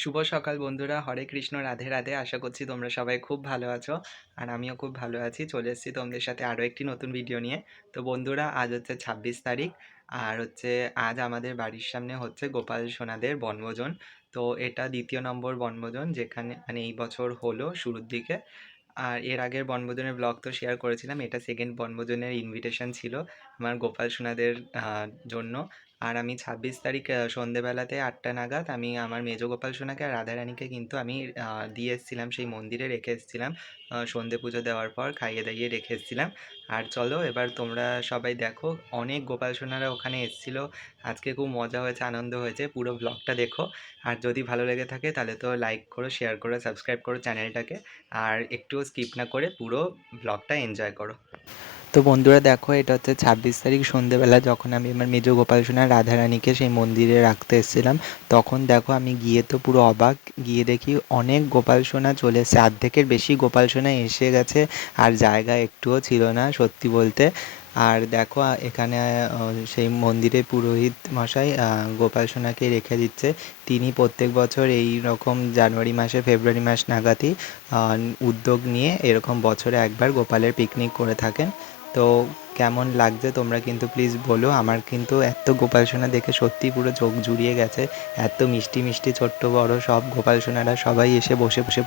শুভ সকাল বন্ধুরা। হরে কৃষ্ণ, রাধে রাধে। আশা করছি তোমরা সবাই খুব ভালো আছো আর আমিও খুব ভালো আছি। চলে এসেছি তোমাদের সাথে আরও একটি নতুন ভিডিও নিয়ে। তো বন্ধুরা, আজ হচ্ছে ছাব্বিশ তারিখ আর হচ্ছে আজ আমাদের বাড়ির সামনে হচ্ছে গোপাল সোনাদের বনভোজন। তো এটা দ্বিতীয় নম্বর বনভোজন যেখানে মানে এই বছর হলো শুরুর দিকে। আর এর আগের বনভোজনের ব্লগ তো শেয়ার করেছিলাম। এটা সেকেন্ড বনভোজনের ইনভিটেশন ছিল আমার গোপাল সোনাদের জন্য। আর আমি ছাব্বিশ তারিখ সন্ধেবেলাতে আটটা নাগাদ আমি আমার মেজ গোপাল সোনাকে আর রাধারানীকে কিন্তু আমি দিয়ে এসেছিলাম, সেই মন্দিরে রেখে এসেছিলাম। সন্ধে পুজো দেওয়ার পর খাইয়ে দাইয়ে রেখে এসেছিলাম। আর চলো এবার তোমরা সবাই দেখো, অনেক গোপাল সোনারা ওখানে এসেছিল। আজকে খুব মজা হয়েছে, আনন্দ হয়েছে, পুরো ব্লগটা দেখো। আর যদি ভালো লেগে থাকে তাহলে তো লাইক করো শেয়ার করো সাবস্ক্রাইব করো চ্যানেলটাকে। আর একটুও স্কিপ না করে পুরো ব্লগটা এনজয় করো। তো বন্ধুরা দেখো, এটা হচ্ছে ছাব্বিশ তারিখ সন্ধেবেলা যখন আমি আমার মেজ গোপাল সোনা রাধারানীকে সেই মন্দিরে রাখতে এসেছিলাম, তখন দেখো আমি গিয়ে তো পুরো অবাক, গিয়ে দেখি অনেক গোপাল সোনা চলে এসেছে, অর্ধেকের বেশি গোপাল সোনা এসে গেছে আর জায়গা একটুও ছিল না সত্যি বলতে। আর দেখো এখানে সেই মন্দিরে পুরোহিত মশাই গোপাল সোনাকে রেখে দিচ্ছে। তিনি প্রত্যেক বছর এই রকম জানুয়ারি মাসে, ফেব্রুয়ারি মাস নাগাদই উদ্যোগ নিয়ে এরকম বছরে একবার গোপালের পিকনিক করে থাকেন। তো কেমন লাগছে তোমরা কিন্তু প্লিজ বলো। আমার কিন্তু এত গোপাল সোনা দেখে সত্যি পুরো চোখ জুড়িয়ে গেছে। এত মিষ্টি মিষ্টি ছোট্ট বড় সব গোপাল সোনারা সবাই এসে বসে বসে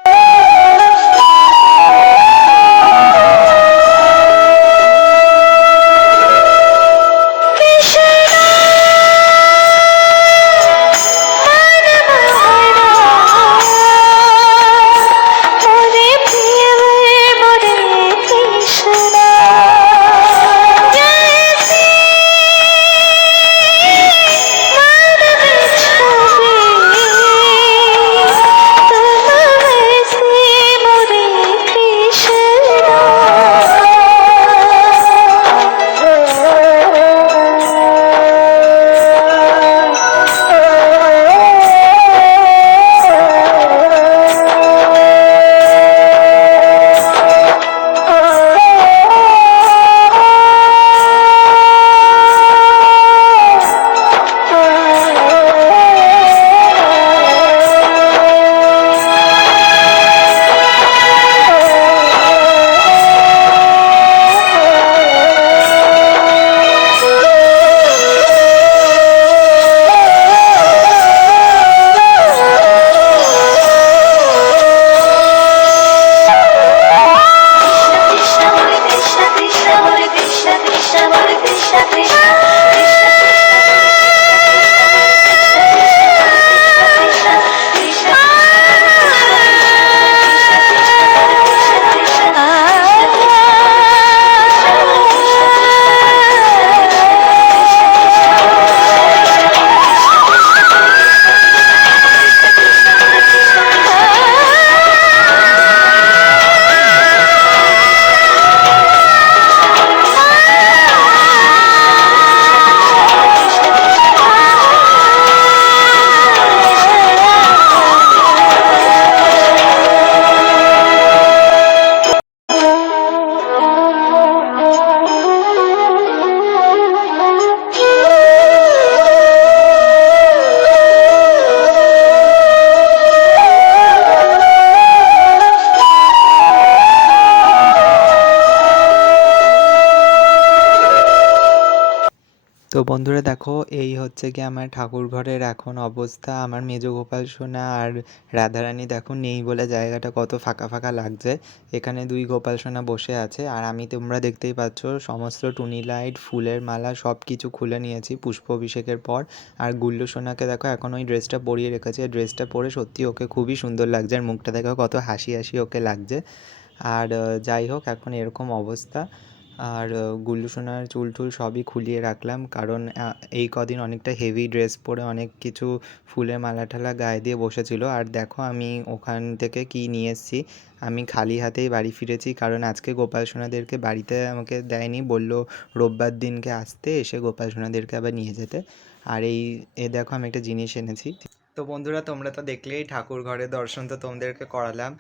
কৃষ্ণ তো বন্ধুরা দেখো, এই হচ্ছে কি আমার ঠাকুর ঘরের এখন অবস্থা। আমার মেজ গোপাল সোনা আর রাধারানী দেখো নেই বলে জায়গাটা কত ফাঁকা ফাঁকা লাগছে। এখানে দুই গোপাল সোনা বসে আছে আর আমি তোমরা দেখতেই পাচ্ছ, সমস্ত টুনি লাইট, ফুলের মালা সব কিছু খুলে নিয়েছি পুষ্প অভিষেকের পর। আর গুল্লু সোনাকে দেখো এখন ওই ড্রেসটা পরিয়ে রেখেছে। ড্রেসটা পরে সত্যি ওকে খুবই সুন্দর লাগছে আর মুখটা দেখো কত হাসি হাসি ওকে লাগছে। আর যাই হোক, এখন এরকম অবস্থা। আর গুল্লু সোনার চুল টুল সবই খুলিয়ে রাখলাম। কারণ এই কদিন অনেকটা হেভি ড্রেস পরে অনেক কিছু ফুলের মালা টালা গায়ে দিয়ে বসেছিল। আর দেখো আমি ওখান থেকে কি নিয়ে এসেছি। আমি খালি হাতেই বাড়ি ফিরেছি। কারণ আজকে গোপাল সোনাদেরকে বাড়িতে আমাকে দেয়নি। বলল রোববার দিনকে আসতে, এসে গোপাল সোনাদেরকে আবার নিয়ে যেতে। আর এই, এ দেখো আমি একটা জিনিস এনেছি। তো বন্ধুরা, তোমরা তো দেখলেই ঠাকুর ঘরের দর্শন তো তোমাদেরকে করালাম।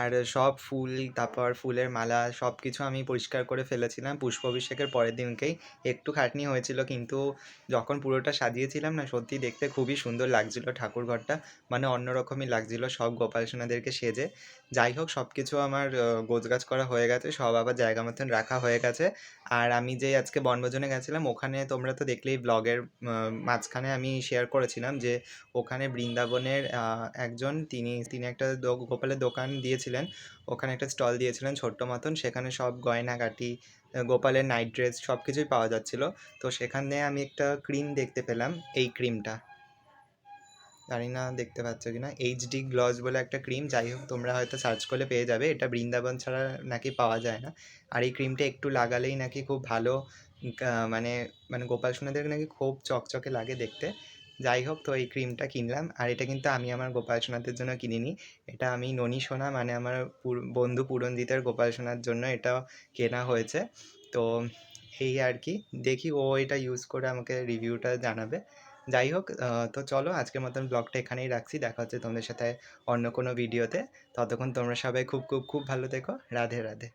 আর সব ফুল, তারপর ফুলের মালা সব কিছু আমি পরিষ্কার করে ফেলেছিলাম। পুষ্পাভিষেকের পরের দিনকেই একটু খাটনি হয়েছিল, কিন্তু যখন পুরোটা সাজিয়েছিলাম না, সত্যি দেখতে খুবই সুন্দর লাগছিল ঠাকুর ঘরটা। মানে অন্যরকমই লাগছিল সব গোপাল সোনাদেরকে সেজে। যাই হোক সব কিছু আমার গোছগাছ করা হয়ে গেছে, সব আবার জায়গা মতন রাখা হয়ে গেছে। আর আমি যে আজকে বনভোজনে গেছিলাম, ওখানে তোমরা তো দেখলেই ব্লগের মাঝখানে আমি শেয়ার করেছিলাম যে ওখানে বৃন্দাবনের একজন তিনি তিনি একটা গোপালের দোকান দিয়েছিলেন। ওখানে একটা স্টল দিয়েছিলেন ছোট্ট মতন। সেখানে সব গয়নাগাটি গোপালের নাইট ড্রেস সব কিছুই পাওয়া যাচ্ছিল। তো সেখানে আমি একটা ক্রিম দেখতে পেলাম, এই ক্রিমটা। জানি না দেখতে পাচ্ছ কি না এইচডি গ্লস বলে একটা ক্রিম। যাই হোক, তোমরা হয়তো সার্চ করলে পেয়ে যাবে। এটা বৃন্দাবন ছাড়া নাকি পাওয়া যায় না। আর এই ক্রিমটা একটু লাগালেই নাকি খুব ভালো মানে মানে গোপাল সোনাদের নাকি খুব চকচকে লাগে দেখতে। যাই হোক, তো এই ক্রিমটা কিনলাম। আর এটা কিন্তু আমি আমার গোপাল সোনাদের জন্য কিনিনি। এটা আমি ননী সোনা মানে আমার বন্ধু পুরঞ্জিতের গোপাল সোনার জন্য এটা কেনা হয়েছে। তো এই আর কি, দেখি ও এটা ইউজ করে আমাকে রিভিউটা জানাবে। যাই হোক তো চলো, আজকের মতন ব্লগটা এখানেই রাখছি। দেখা হচ্ছে তোমাদের সাথে অন্য কোনো ভিডিওতে ততক্ষণ তোমরা সবাই খুব খুব খুব ভালো থেকো। রাধে রাধে।